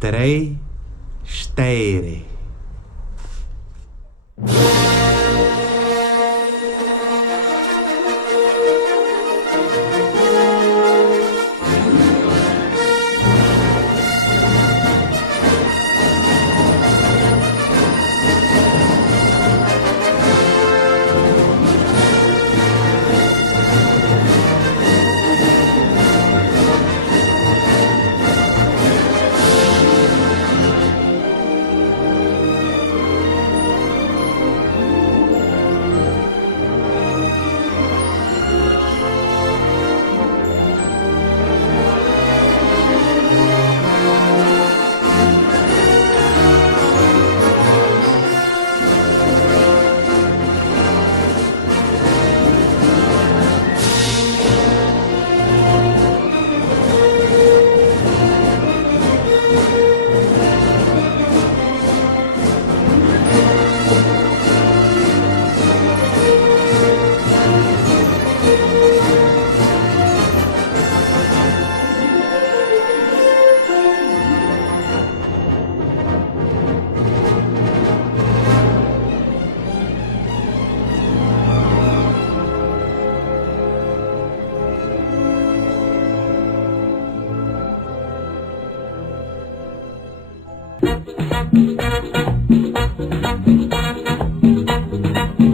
3 sterren.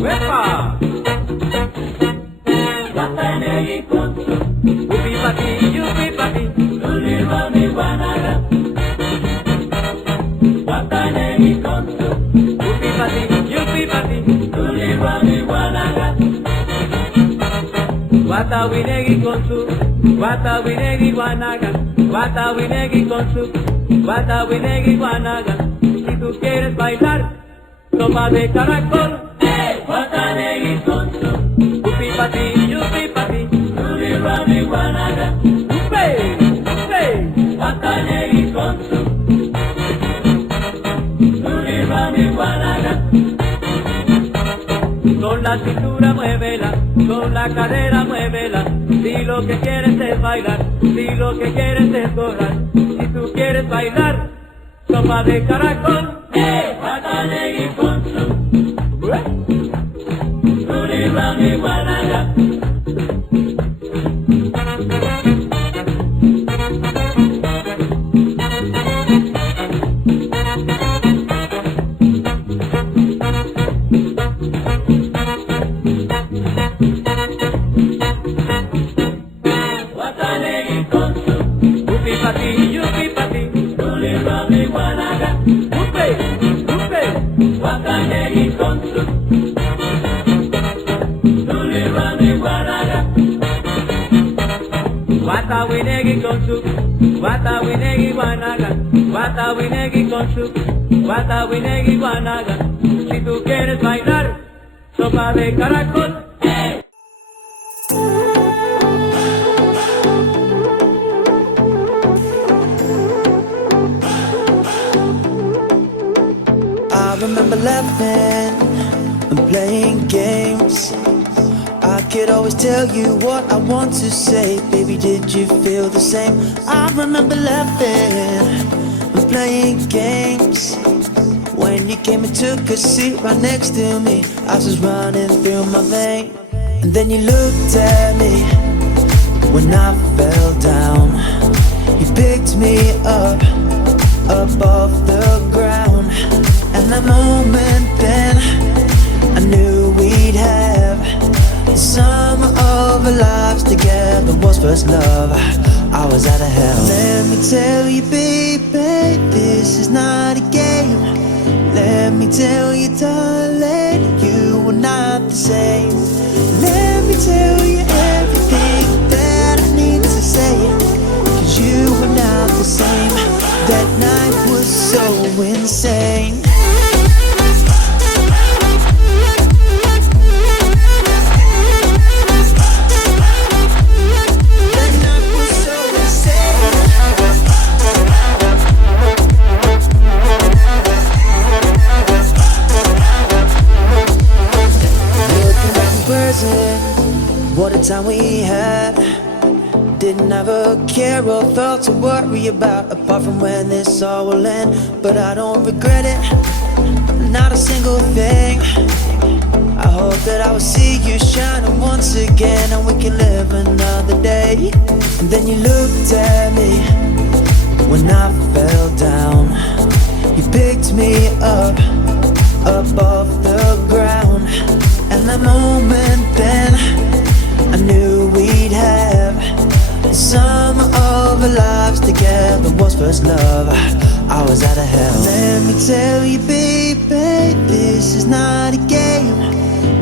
Wepa! Watanegi kontu, upi pati, ulirwani wanaga. Watanegi kontu, upi pati, ulirwani wanaga. Watawinegi kontu, watawinegi wanaga. Watawinegi kontu, watawinegi wanaga. Si tú quieres bailar, sopa de caracol. Watanegi kontu, upi pati, ulirwani wanaga. Upe, watanegi kontu, ulirwani wanaga. Con la cintura muévela, con la cadera muévela. Si lo que quieres es bailar, si lo que quieres es gozar. Si tú quieres bailar, sopa de caracol. Watanegi kontu, ulirwani wanaga. Watanegi kontu, upi pati, ulirwani wanaga. Upe, watanegi kontu, ulirwani wanaga. Watawinegi kontu, watawinegi wanaga. Watawinegi kontu, watawinegi wanaga. Si tú quieres bailar, sopa de caracol. I remember laughing and playing games. I could always tell you what I want to say. Baby, did you feel the same? I remember laughing and playing games. When you came and took a seat right next to me, I was running through my veins. And then you looked at me when I fell down. You picked me up above the ground. And the moment then I knew we'd have the summer of our lives together. Was first love, I was out of hell. Let me tell you, baby, this is not a game. Let me tell you, darling, you were not the same. Let me tell you everything that I need to say, 'cause you were not the same. That night was so insane. What a time we had. Didn't have a care or thought to worry worry about apart from when this all will end. But I don't regret it, not a single thing. I hope that I will see you shining once again, and we can live another day. And then you looked at me when I fell down. You picked me up off the ground. And that moment then, I knew we'd have the sum of our lives together. Was first love, I was out of hell. Let me tell you, baby, this is not a game.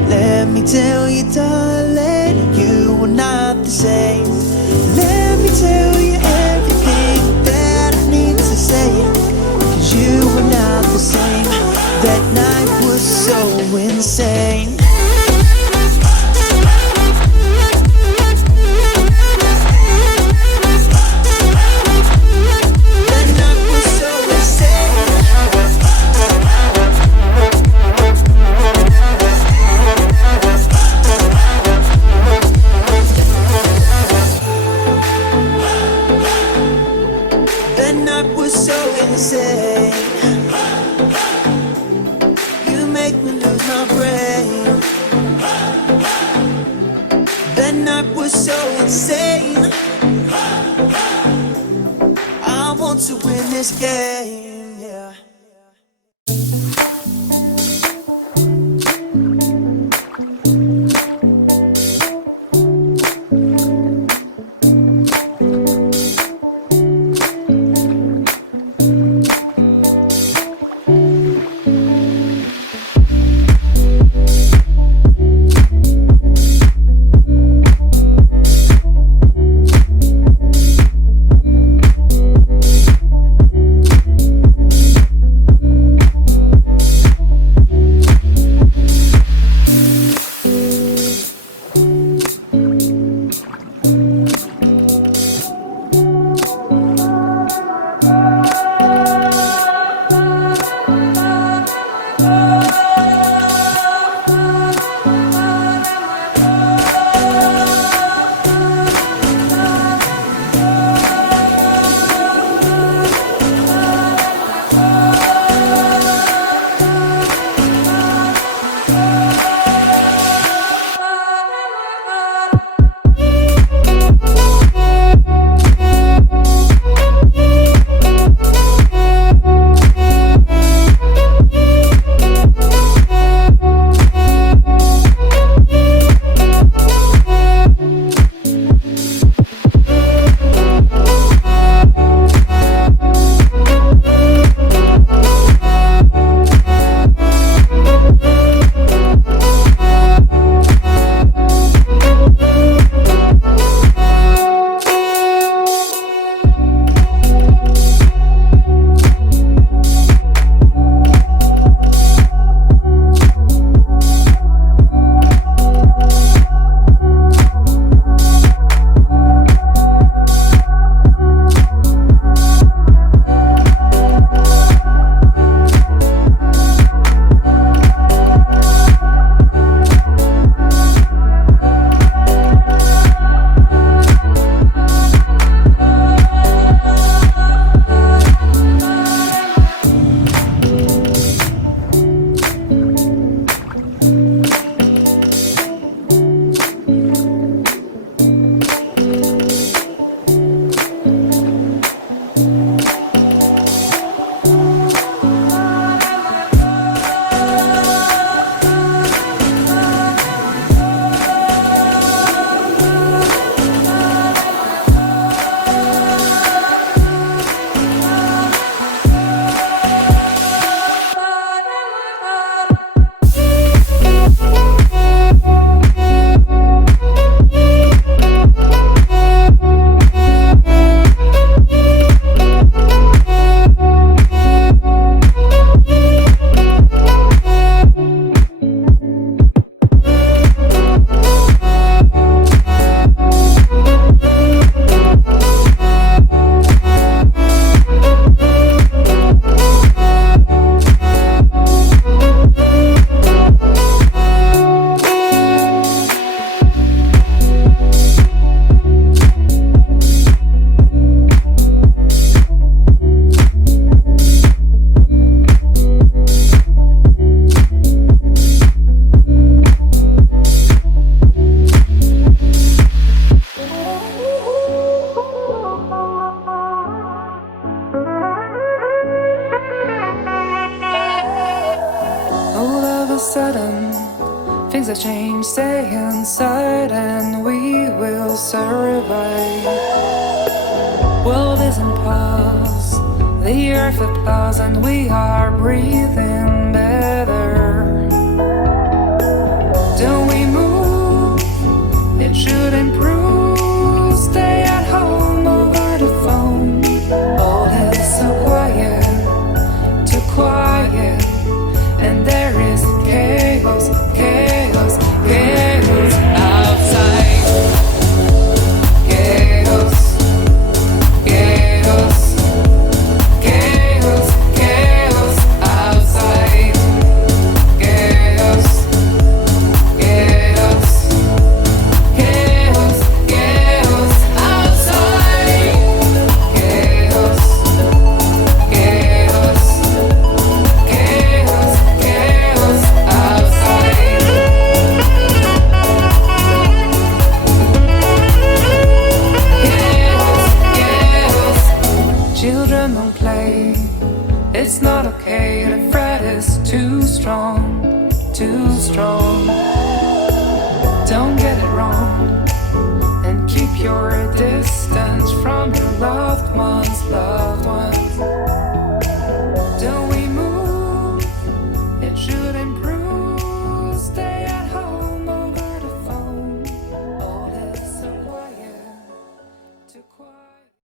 Let me tell you, darling, you are not the same. Let me tell you everything that I need to say, 'cause you were not the same. That night was so insane. That night was so insane. That night was so insane. You make me lose my brain. That night was so insane. I want to win this game, yeah. sudden, things have changed. Stay inside and we will survive. World is in pause, the earth applauds, and we are breathing better. Don't we move? It should improve. Stay at home over the phone. All is so quiet, too quiet, and there is chaos, chaos, chaos outside. Chaos, chaos, chaos, chaos outside. Chaos, chaos, chaos, chaos outside. Chaos, chaos, chaos, chaos outside. Chaos, chaos. Children don't play. It's not okay. The threat is too strong, too strong. Don't get it wrong, and keep your distance from your loved ones' love.